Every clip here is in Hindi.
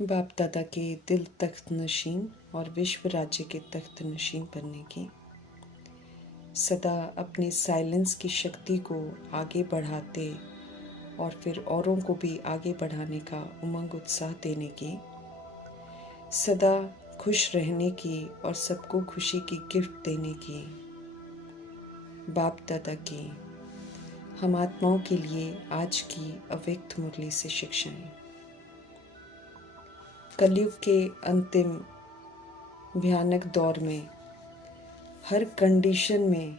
बाप दादा के दिल तख्त नशीन और विश्व राज्य के तख्त नशीन बनने की, सदा अपने साइलेंस की शक्ति को आगे बढ़ाते और फिर औरों को भी आगे बढ़ाने का उमंग उत्साह देने की, सदा खुश रहने की और सबको खुशी की गिफ्ट देने की, बाप दादा की हम आत्माओं के लिए आज की अव्यक्त मुरली से शिक्षाएं। कलयुग के अंतिम भयानक दौर में हर कंडीशन में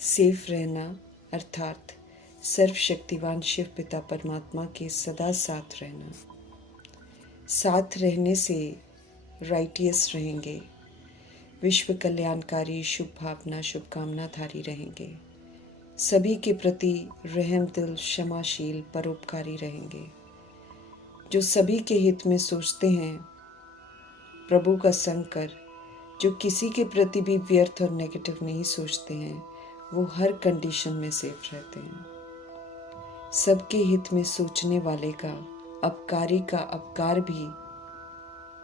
सेफ रहना अर्थात सर्वशक्तिवान शिव पिता परमात्मा के सदा साथ रहना, साथ रहने से राइटियस रहेंगे, विश्व कल्याणकारी शुभ भावना शुभकामनाधारी रहेंगे, सभी के प्रति रहम दिल क्षमाशील परोपकारी रहेंगे, जो सभी के हित में सोचते हैं, प्रभु का संग कर, जो किसी के प्रति भी व्यर्थ और नेगेटिव नहीं सोचते हैं, वो हर कंडीशन में सेफ रहते हैं। सबके हित में सोचने वाले का अपकारी का अपकार भी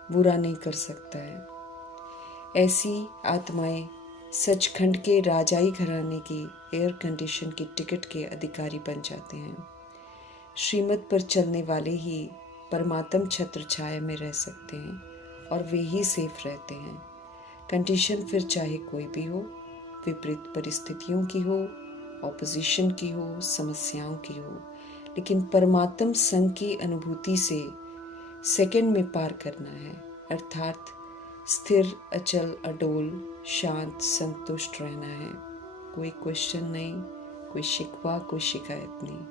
बुरा नहीं कर सकता है। ऐसी आत्माएं सचखंड के राजाई घराने की एयर कंडीशन की टिकट के अधिकारी बन जाते हैं। श्रीमत पर चलने वाले ही परमात्म छत्र छाया में रह सकते हैं और वे ही सेफ रहते हैं। कंडीशन फिर चाहे कोई भी हो, विपरीत परिस्थितियों की हो, ऑपोजिशन की हो, समस्याओं की हो, लेकिन परमात्म संग की अनुभूति से सेकंड में पार करना है, अर्थात स्थिर अचल अडोल शांत संतुष्ट रहना है। कोई क्वेश्चन नहीं, कोई शिकवा, कोई शिकायत नहीं।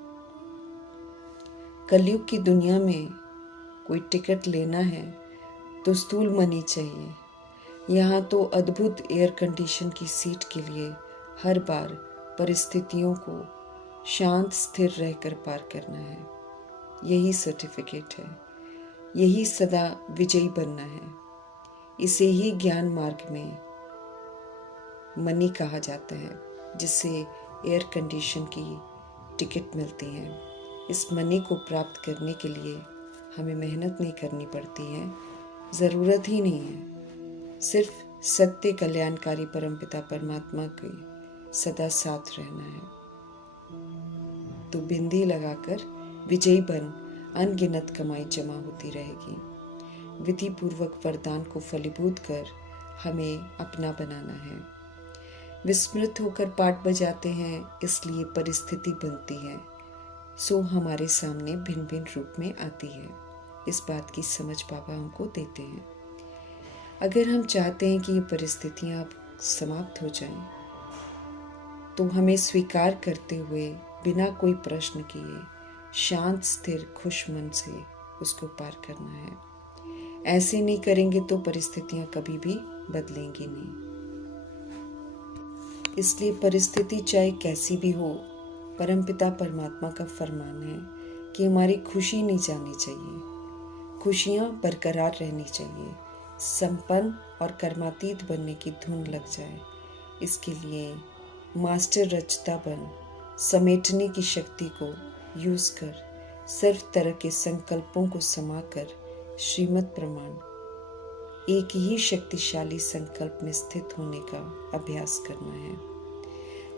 कलयुग की दुनिया में कोई टिकट लेना है तो स्थूल मनी चाहिए। यहाँ तो अद्भुत एयर कंडीशन की सीट के लिए हर बार परिस्थितियों को शांत स्थिर रहकर पार करना है। यही सर्टिफिकेट है, यही सदा विजयी बनना है। इसे ही ज्ञान मार्ग में मनी कहा जाता है, जिससे एयर कंडीशन की टिकट मिलती है। इस मनी को प्राप्त करने के लिए हमें मेहनत नहीं करनी पड़ती है, ज़रूरत ही नहीं है। सिर्फ सत्य कल्याणकारी परमपिता परमात्मा के सदा साथ रहना है। तो बिंदी लगाकर विजयी बन अनगिनत कमाई जमा होती रहेगी। विधि पूर्वक वरदान को फलीभूत कर हमें अपना बनाना है। विस्मृत होकर पाठ बजाते हैं, इसलिए परिस्थिति बनती है, सो हमारे सामने भिन्न भिन्न रूप में आती है। इस बात की समझ बाबा हमको देते हैं। अगर हम चाहते हैं कि ये परिस्थितियां अब समाप्त हो जाएं, तो हमें स्वीकार करते हुए बिना कोई प्रश्न किए शांत स्थिर खुश मन से उसको पार करना है। ऐसे नहीं करेंगे तो परिस्थितियां कभी भी बदलेंगी नहीं। इसलिए परिस्थिति चाहे कैसी भी हो, परमपिता परमात्मा का फरमान है कि हमारी खुशी नहीं जानी चाहिए, खुशियां बरकरार रहनी चाहिए, संपन्न और कर्मातीत बनने की धुन लग जाए। इसके लिए मास्टर रचता बन समेटने की शक्ति को यूज कर सर्व तरह के संकल्पों को समाकर श्रीमत प्रमाण एक ही शक्तिशाली संकल्प में स्थित होने का अभ्यास करना है।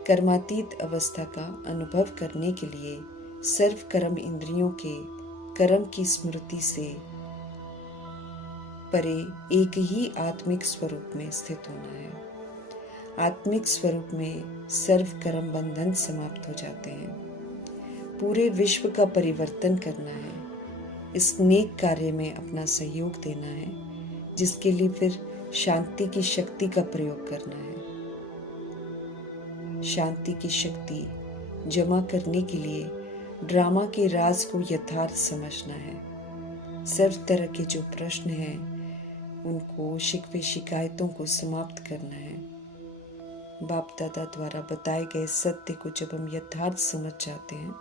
कर्मातीत अवस्था का अनुभव करने के लिए सर्व कर्म इंद्रियों के कर्म की स्मृति से परे एक ही आत्मिक स्वरूप में स्थित होना है। आत्मिक स्वरूप में सर्व कर्म बंधन समाप्त हो जाते हैं। पूरे विश्व का परिवर्तन करना है। इस नेक कार्य में अपना सहयोग देना है, जिसके लिए फिर शांति की शक्ति का प्रयोग करना है। शांति की शक्ति जमा करने के लिए ड्रामा के राज को यथार्थ समझना है। सर्व तरह के जो प्रश्न हैं, उनको शिकवे शिकायतों को समाप्त करना है। बाप दादा द्वारा बताए गए सत्य को जब हम यथार्थ समझ जाते हैं,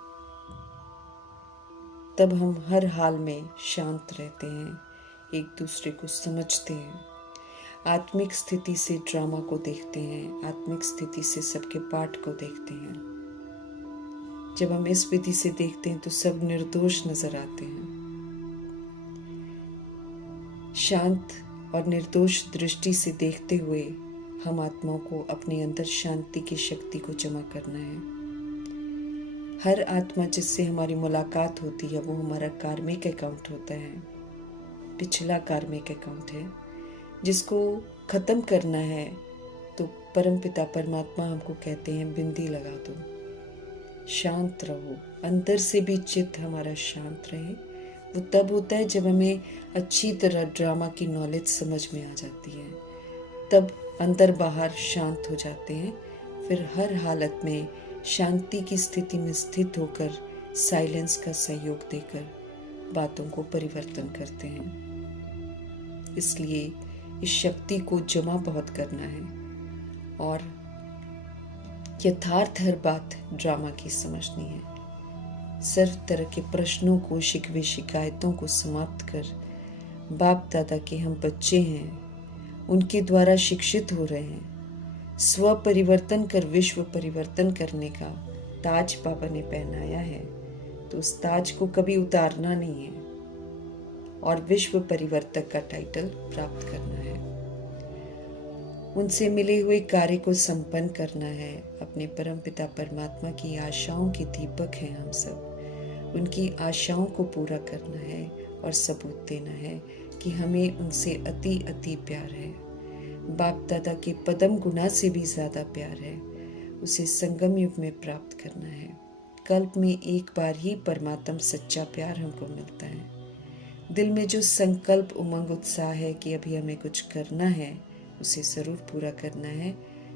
तब हम हर हाल में शांत रहते हैं, एक दूसरे को समझते हैं, आत्मिक स्थिति से ड्रामा को देखते हैं, आत्मिक स्थिति से सबके पाठ को देखते हैं। जब हम इस विधि से देखते हैं तो सब निर्दोष नजर आते हैं। शांत और निर्दोष दृष्टि से देखते हुए हम आत्माओं को अपने अंदर शांति की शक्ति को जमा करना है। हर आत्मा जिससे हमारी मुलाकात होती है वो हमारा कार्मिक अकाउंट होता है, पिछला कार्मिक अकाउंट है, जिसको ख़त्म करना है। तो परमपिता परमात्मा हमको कहते हैं बिंदी लगा दो, शांत रहो, अंदर से भी चित्त हमारा शांत रहे। वो तब होता है जब हमें अच्छी तरह ड्रामा की नॉलेज समझ में आ जाती है, तब अंदर बाहर शांत हो जाते हैं। फिर हर हालत में शांति की स्थिति में स्थित होकर साइलेंस का सहयोग देकर बातों को परिवर्तन करते हैं। इसलिए इस शक्ति को जमा बहुत करना है और यथार्थ हर बात ड्रामा की समझनी है। सर्व तरह के प्रश्नों को, शिकवे शिकायतों को समाप्त कर बाप दादा के हम बच्चे हैं, उनके द्वारा शिक्षित हो रहे हैं। स्व परिवर्तन कर विश्व परिवर्तन करने का ताज बाबा ने पहनाया है, तो उस ताज को कभी उतारना नहीं है और विश्व परिवर्तक का टाइटल प्राप्त करना है। उनसे मिले हुए कार्य को संपन्न करना है। अपने परमपिता परमात्मा की आशाओं के दीपक हैं हम सब, उनकी आशाओं को पूरा करना है और सबूत देना है कि हमें उनसे अति अति प्यार है। बाप दादा के पदम गुना से भी ज़्यादा प्यार है, उसे संगम युग में प्राप्त करना है। कल्प में एक बार ही परमात्मा सच्चा प्यार हमको मिलता है। दिल में जो संकल्प, उमंग, उत्साह है कि अभी हमें कुछ करना है, उसे ज़रूर पूरा करना है।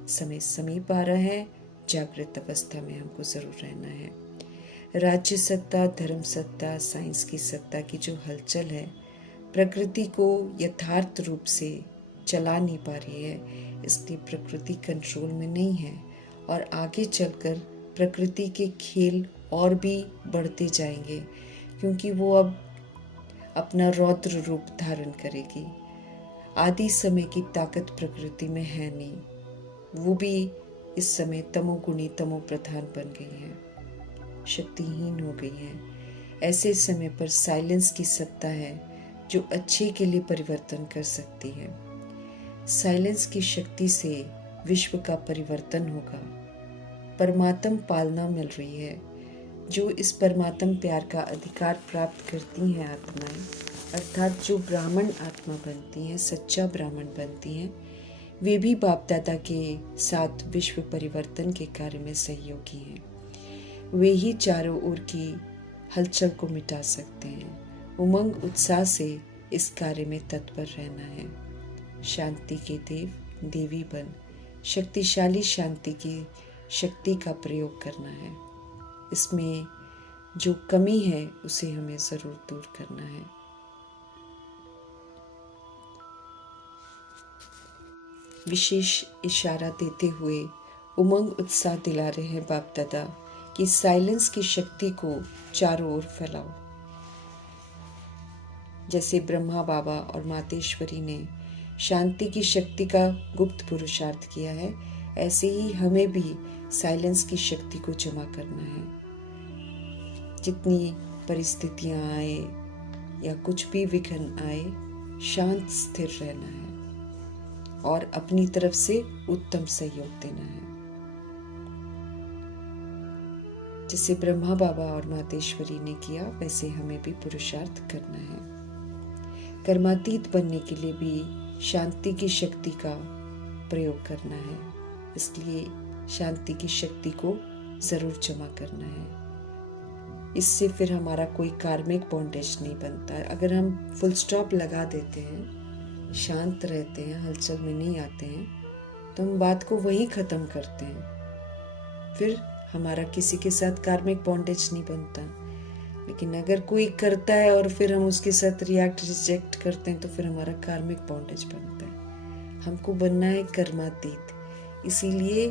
समय समीप आ रहा है, जागृत अवस्था में हमको ज़रूर रहना है। राज्य सत्ता, धर्म सत्ता, साइंस की सत्ता की जो हलचल है, प्रकृति को यथार्थ रूप से चला नहीं पा रही है, इसलिए प्रकृति कंट्रोल में नहीं है और आगे चलकर प्रकृति के खेल और भी बढ़ते जाएंगे, क्योंकि वो अब अपना रौद्र रूप धारण करेगी। आदि समय की ताकत प्रकृति में है नहीं, वो भी इस समय तमोगुणी, तमो प्रधान बन गई है, शक्तिहीन हो गई है। ऐसे समय पर साइलेंस की सत्ता है जो अच्छे के लिए परिवर्तन कर सकती है। साइलेंस की शक्ति से विश्व का परिवर्तन होगा। परमात्म पालना मिल रही है। जो इस परमात्म प्यार का अधिकार प्राप्त करती हैं आत्माएं, अर्थात जो ब्राह्मण आत्मा बनती हैं, सच्चा ब्राह्मण बनती हैं, वे भी बाप दादा के साथ विश्व परिवर्तन के कार्य में सहयोगी हैं। वे ही चारों ओर की हलचल को मिटा सकते हैं। उमंग उत्साह से इस कार्य में तत्पर रहना है। शांति के देव देवी बन शक्तिशाली शांति की शक्ति का प्रयोग करना है। इसमें जो कमी है उसे हमें जरूर दूर करना है। विशेष इशारा देते हुए उमंग उत्साह दिला रहे हैं बाप दादा कि साइलेंस की शक्ति को चारों ओर फैलाओ। जैसे ब्रह्मा बाबा और मातेश्वरी ने शांति की शक्ति का गुप्त पुरुषार्थ किया है, ऐसे ही हमें भी साइलेंस की शक्ति को जमा करना है। जितनी परिस्थितियां आए या कुछ भी विघ्न आए, शांत स्थिर रहना है और अपनी तरफ से उत्तम सहयोग देना है। जिसे ब्रह्मा बाबा और मातेश्वरी ने किया, वैसे हमें भी पुरुषार्थ करना है। कर्मातीत बनने के लिए भी शांति की शक्ति का प्रयोग करना है, इसलिए शांति की शक्ति को जरूर जमा करना है। इससे फिर हमारा कोई कार्मिक बॉन्डेज नहीं बनता है। अगर हम फुल स्टॉप लगा देते हैं, शांत रहते हैं, हलचल में नहीं आते हैं, तो हम बात को वहीं ख़त्म करते हैं। फिर हमारा किसी के साथ कार्मिक बॉन्डेज नहीं बनता। लेकिन अगर कोई करता है और फिर हम उसके साथ रिजेक्ट करते हैं, तो फिर हमारा कार्मिक बॉन्डेज बनता है। हमको बनना है कर्मातीत, इसीलिए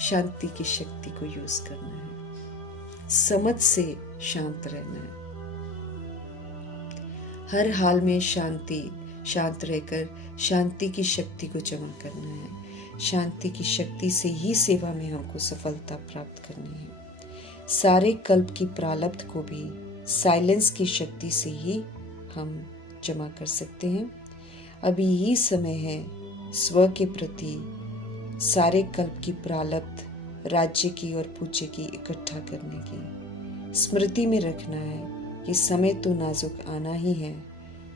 शांति की शक्ति को यूज करना है। समझ से शांत रहना है। हर हाल में शांत रहकर शांति की शक्ति को जमा करना है। शांति की शक्ति से ही सेवा में हमको सफलता प्राप्त करनी है। सारे कल्प की प्रारब्ध को भी साइलेंस की शक्ति से ही हम जमा कर सकते हैं। अभी ही समय है स्व के प्रति सारे कल्प की प्रारब्ध, राज्य की और पूज्य की इकट्ठा करने की। स्मृति में रखना है कि समय तो नाजुक आना ही है।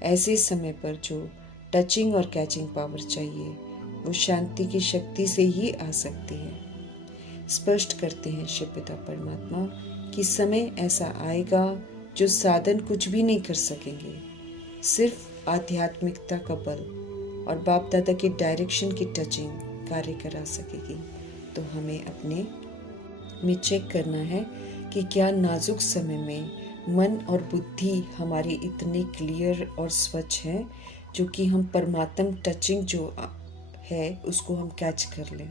ऐसे समय पर जो टचिंग और कैचिंग पावर चाहिए वो शांति की शक्ति से ही आ सकती है। स्पष्ट करते हैं शिव पिता परमात्मा कि समय ऐसा आएगा जो साधन कुछ भी नहीं कर सकेंगे, सिर्फ आध्यात्मिकता का बल और बाप दादा की डायरेक्शन की टचिंग कार्य करा सकेगी। तो हमें अपने में चेक करना है कि क्या नाजुक समय में मन और बुद्धि हमारी इतने क्लियर और स्वच्छ है जो कि हम परमात्म टचिंग जो है उसको हम कैच कर लें।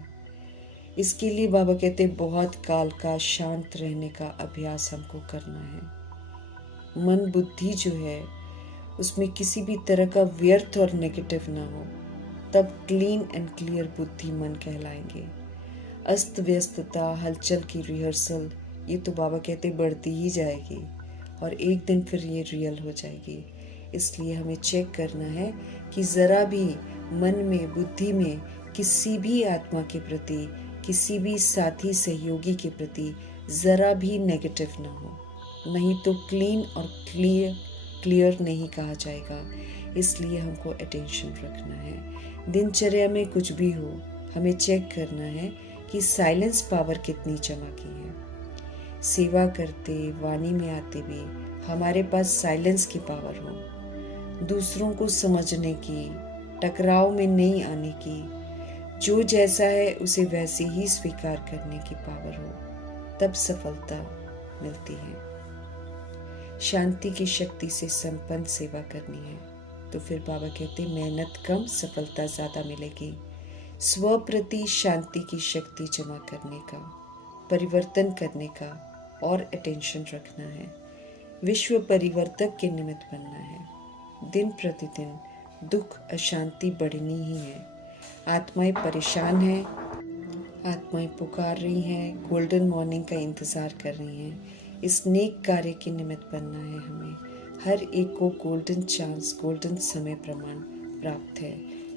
इसके लिए बाबा कहते बहुत काल का शांत रहने का अभ्यास हमको करना है। मन बुद्धि जो है उसमें किसी भी तरह का व्यर्थ और नेगेटिव ना हो, तब क्लीन एंड क्लियर बुद्धि मन कहलाएंगे। अस्त व्यस्तता, हलचल की रिहर्सल, ये तो बाबा कहते बढ़ती ही जाएगी और एक दिन फिर ये रियल हो जाएगी। इसलिए हमें चेक करना है कि ज़रा भी मन में, बुद्धि में किसी भी आत्मा के प्रति, किसी भी साथी सहयोगी के प्रति ज़रा भी नेगेटिव ना हो, नहीं तो क्लीन और क्लियर नहीं कहा जाएगा। इसलिए हमको अटेंशन रखना है। दिनचर्या में कुछ भी हो, हमें चेक करना है कि साइलेंस पावर कितनी जमा की है। सेवा करते, वाणी में आते भी हमारे पास साइलेंस की पावर हो, दूसरों को समझने की, टकराव में नहीं आने की, जो जैसा है उसे वैसे ही स्वीकार करने की पावर हो, तब सफलता मिलती है। शांति की शक्ति से संपन्न सेवा करनी है तो फिर बाबा कहते मेहनत कम, सफलता ज़्यादा मिलेगी। स्व प्रति शांति की शक्ति जमा करने का, परिवर्तन करने का और अटेंशन रखना है। विश्व परिवर्तक के निमित्त बनना है। दिन प्रतिदिन दुख, अशांति बढ़नी ही है। आत्माएं परेशान हैं, आत्माएं पुकार रही हैं, गोल्डन मॉर्निंग का इंतज़ार कर रही हैं। इस नेक कार्य के निमित्त बनना है हमें। हर एक को गोल्डन चांस, गोल्डन समय प्रमाण प्राप्त है,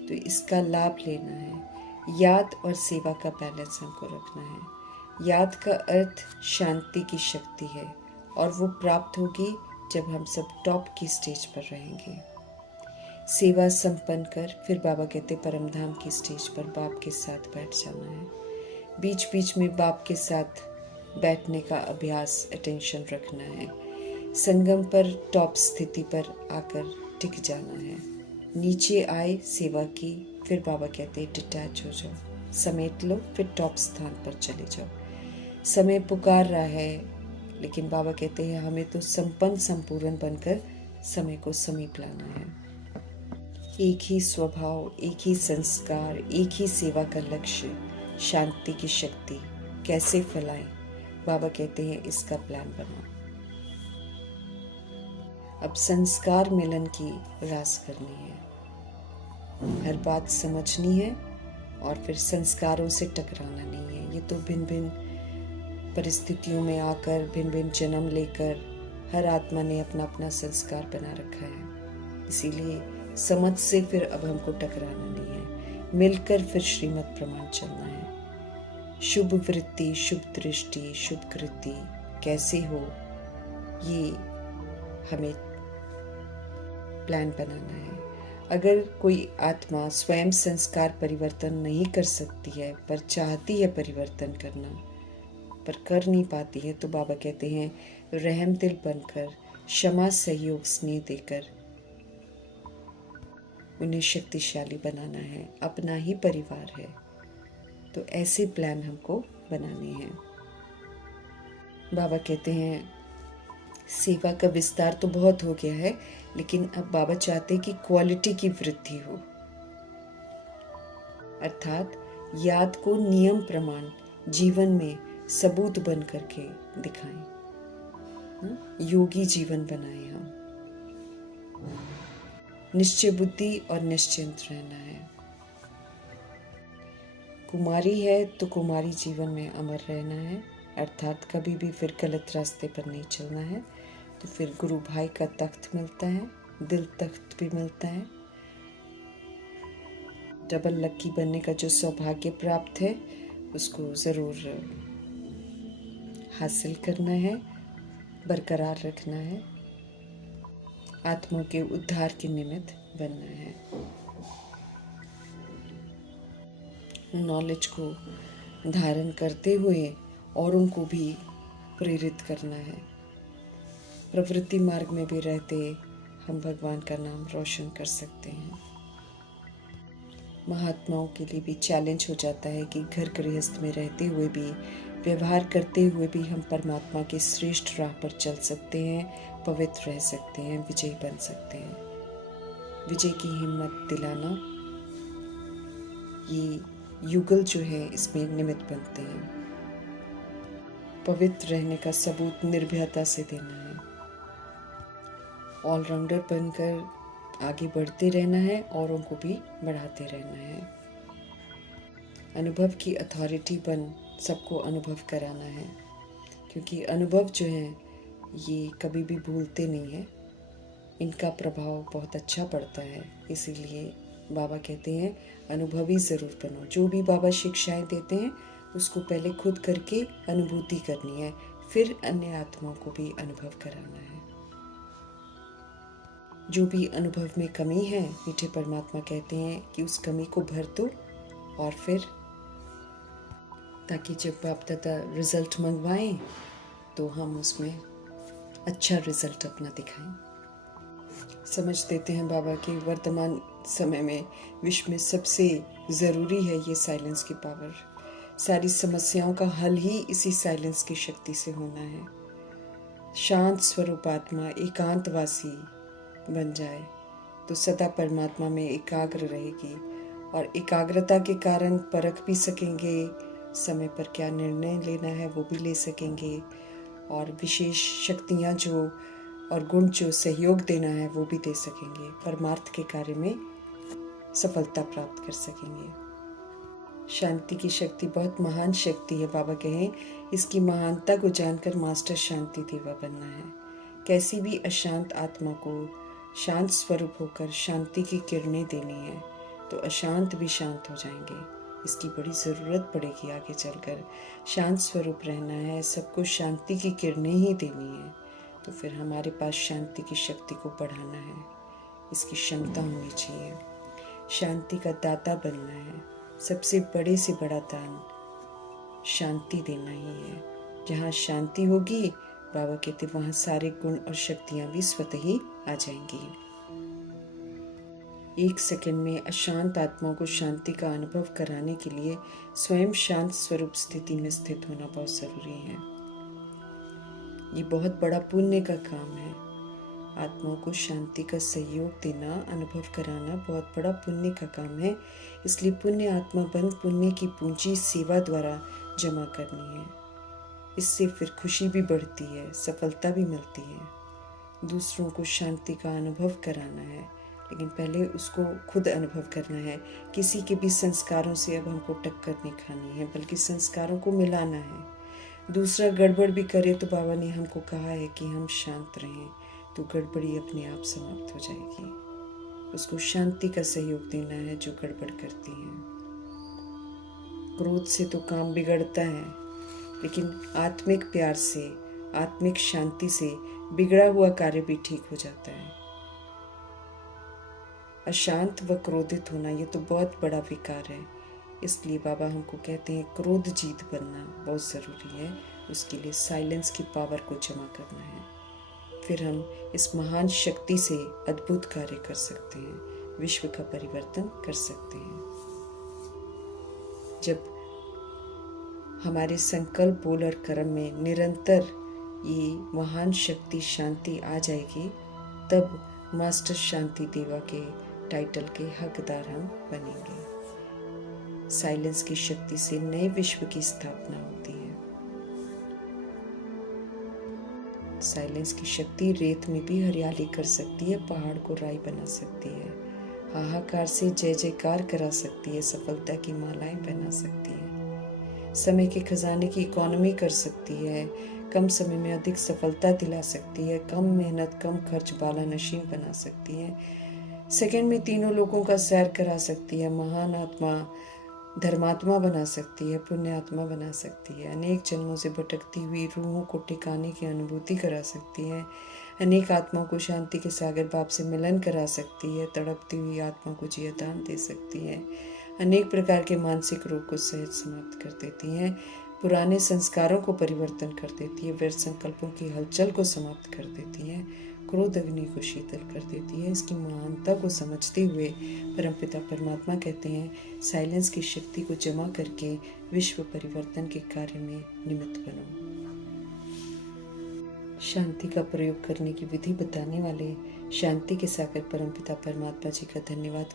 तो इसका लाभ लेना है। याद और सेवा का बैलेंस हमको रखना है। याद का अर्थ शांति की शक्ति है और वो प्राप्त होगी जब हम सब टॉप की स्टेज पर रहेंगे। सेवा संपन्न कर फिर बाबा कहते परमधाम की स्टेज पर बाप के साथ बैठ जाना है। बीच बीच में बाप के साथ बैठने का अभ्यास, अटेंशन रखना है। संगम पर टॉप स्थिति पर आकर टिक जाना है। नीचे आए, सेवा की, फिर बाबा कहते हैं डिटैच हो जाओ, समेट लो, फिर टॉप स्थान पर चले जाओ। समय पुकार रहा है लेकिन बाबा कहते हैं हमें तो संपन्न संपूर्ण बनकर समय को समीप लाना है। एक ही स्वभाव, एक ही संस्कार, एक ही सेवा का लक्ष्य, शांति की शक्ति कैसे फैलाएं, बाबा कहते हैं इसका प्लान बनाओ। अब संस्कार मिलन की रास करनी है, हर बात समझनी है और फिर संस्कारों से टकराना नहीं है। ये तो भिन्न भिन्न परिस्थितियों में आकर, भिन्न भिन्न जन्म लेकर हर आत्मा ने अपना अपना संस्कार बना रखा है। इसीलिए समझ से फिर अब हमको टकराना नहीं है, मिलकर फिर श्रीमत प्रमाण चलना है। शुभ वृत्ति, शुभ दृष्टि, शुभ कृति कैसे हो, ये हमें प्लान बनाना है। अगर कोई आत्मा स्वयं संस्कार परिवर्तन नहीं कर सकती है पर चाहती है परिवर्तन करना, पर कर नहीं पाती है, तो बाबा कहते हैं रहम दिल बनकर, क्षमा, सहयोग, स्नेह देकर उन्हें शक्तिशाली बनाना है। अपना ही परिवार है तो ऐसे प्लान हमको बनाने हैं। बाबा कहते हैं सेवा का विस्तार तो बहुत हो गया है, लेकिन अब बाबा चाहते हैं कि क्वालिटी की वृद्धि हो, अर्थात याद को नियम प्रमाण जीवन में सबूत बन करके दिखाएं, योगी जीवन बनाएं। हम निश्चय बुद्धि और निश्चिंत रहना है। कुमारी है तो कुमारी जीवन में अमर रहना है, अर्थात कभी भी फिर गलत रास्ते पर नहीं चलना है। तो फिर गुरु भाई का तख्त मिलता है दिल तख्त भी मिलता है। डबल लकी बनने का जो सौभाग्य प्राप्त है उसको ज़रूर हासिल करना है, बरकरार रखना है, आत्माओं के उद्धार के निमित्त बनना है। नॉलेज को धारण करते हुए औरों को भी प्रेरित करना है। प्रवृत्ति मार्ग में भी रहते हम भगवान का नाम रोशन कर सकते हैं। महात्माओं के लिए भी चैलेंज हो जाता है कि घर गृहस्थ में रहते हुए भी, व्यवहार करते हुए भी हम परमात्मा के श्रेष्ठ राह पर चल सकते हैं, पवित्र रह सकते हैं, विजयी बन सकते हैं। विजय की हिम्मत दिलाना, ये युगल जो है इसमें निमित्त बनते हैं। पवित्र रहने का सबूत निर्भयता से देना है। ऑलराउंडर बनकर आगे बढ़ते रहना है, औरों को भी बढ़ाते रहना है। अनुभव की अथॉरिटी बन सबको अनुभव कराना है, क्योंकि अनुभव जो है ये कभी भी भूलते नहीं हैं। इनका प्रभाव बहुत अच्छा पड़ता है। इसीलिए बाबा कहते हैं अनुभवी ज़रूर बनो। जो भी बाबा शिक्षाएं देते हैं उसको पहले खुद करके अनुभूति करनी है, फिर अन्य आत्माओं को भी अनुभव कराना है। जो भी अनुभव में कमी है, मीठे परमात्मा कहते हैं कि उस कमी को भर दो, और फिर ताकि जब बाप दादा रिजल्ट मंगवाएं तो हम उसमें अच्छा रिजल्ट अपना दिखाएं। समझ देते हैं बाबा कि वर्तमान समय में विश्व में सबसे ज़रूरी है ये साइलेंस की पावर। सारी समस्याओं का हल ही इसी साइलेंस की शक्ति से होना है। शांत स्वरूप आत्मा एकांतवासी बन जाए तो सदा परमात्मा में एकाग्र रहेगी, और एकाग्रता के कारण परख भी सकेंगे, समय पर क्या निर्णय लेना है वो भी ले सकेंगे, और विशेष शक्तियाँ जो और गुण जो सहयोग देना है वो भी दे सकेंगे। परमार्थ के कार्य में सफलता प्राप्त कर सकेंगे। शांति की शक्ति बहुत महान शक्ति है। बाबा कहें इसकी महानता को जानकर मास्टर शांति देवा बनना है। कैसी भी अशांत आत्मा को शांत स्वरूप होकर शांति की किरणें देनी है तो अशांत भी शांत हो जाएंगे। इसकी बड़ी ज़रूरत पड़ेगी आगे चलकर। शांत स्वरूप रहना है, सबको शांति की किरणें ही देनी है, तो फिर हमारे पास शांति की शक्ति को बढ़ाना है, इसकी क्षमता होनी चाहिए। शांति का दाता बनना है। सबसे बड़े से बड़ा दान शांति देना ही है। जहाँ शांति होगी, बाबा कहते वहाँ सारे गुण और शक्तियाँ भी स्वतः ही आ जाएंगी। एक सेकंड में अशांत आत्माओं को शांति का अनुभव कराने के लिए स्वयं शांत स्वरूप स्थिति में स्थित होना बहुत ज़रूरी है। ये बहुत बड़ा पुण्य का काम है। आत्माओं को शांति का सहयोग देना, अनुभव कराना बहुत बड़ा पुण्य का काम है। इसलिए पुण्य आत्मा बन पुण्य की पूंजी सेवा द्वारा जमा करनी है। इससे फिर खुशी भी बढ़ती है, सफलता भी मिलती है। दूसरों को शांति का अनुभव कराना है, लेकिन पहले उसको खुद अनुभव करना है। किसी के भी संस्कारों से अब हमको टक्कर नहीं खानी है, बल्कि संस्कारों को मिलाना है। दूसरा गड़बड़ भी करे तो बाबा ने हमको कहा है कि हम शांत रहें, तो गड़बड़ी अपने आप समाप्त हो जाएगी। उसको शांति का सहयोग देना है जो गड़बड़ करती है। क्रोध से तो काम बिगड़ता है, लेकिन आत्मिक प्यार से, आत्मिक शांति से बिगड़ा हुआ कार्य भी ठीक हो जाता है। अशांत व क्रोधित होना ये तो बहुत बड़ा विकार है। इसलिए बाबा हमको कहते हैं क्रोध जीत बनना बहुत ज़रूरी है। उसके लिए साइलेंस की पावर को जमा करना है। फिर हम इस महान शक्ति से अद्भुत कार्य कर सकते हैं, विश्व का परिवर्तन कर सकते हैं। जब हमारे संकल्प, बोल और कर्म में निरंतर ये महान शक्ति शांति आ जाएगी, तब मास्टर शांति देवा के टाइटल के हकदार हम बनेंगे। साइलेंस की शक्ति से नए विश्व की स्थापना होती है। साइलेंस की शक्ति रेत में भी हरियाली कर सकती है, पहाड़ को राई बना सकती है, हाहाकार से जय जयकार करा सकती है, सफलता की मालाएं पहना सकती है, समय के खजाने की इकोनॉमी कर सकती है, कम समय में अधिक सफलता दिला सकती है, कम मेहनत कम खर्च वाला नशीन बना सकती है, सेकंड में तीनों लोगों का सैर करा सकती है, महान आत्मा धर्मात्मा बना सकती है, पुण्य आत्मा बना सकती है, अनेक जन्मों से भटकती हुई रूहों को ठिकाने की अनुभूति करा सकती है, अनेक आत्माओं को शांति के सागर बाप से मिलन करा सकती है, तड़पती हुई आत्मा को जीवदान दे सकती है, अनेक प्रकार के मानसिक रोग को सहज समाप्त कर देती है, पुराने संस्कारों को परिवर्तन कर देती है, व्यर्थ संकल्पों की हलचल को समाप्त कर देती है, क्रोध अग्नि को शीतल कर देती है। इसकी महानता को समझते हुए परमपिता परमात्मा कहते हैं, साइलेंस की शक्ति को जमा करके विश्व परिवर्तन के कार्य में निमित्त बनो। शांति का प्रयोग करने की विधि बताने वाले शांति के सागर परमपिता परमात्मा जी का धन्यवाद।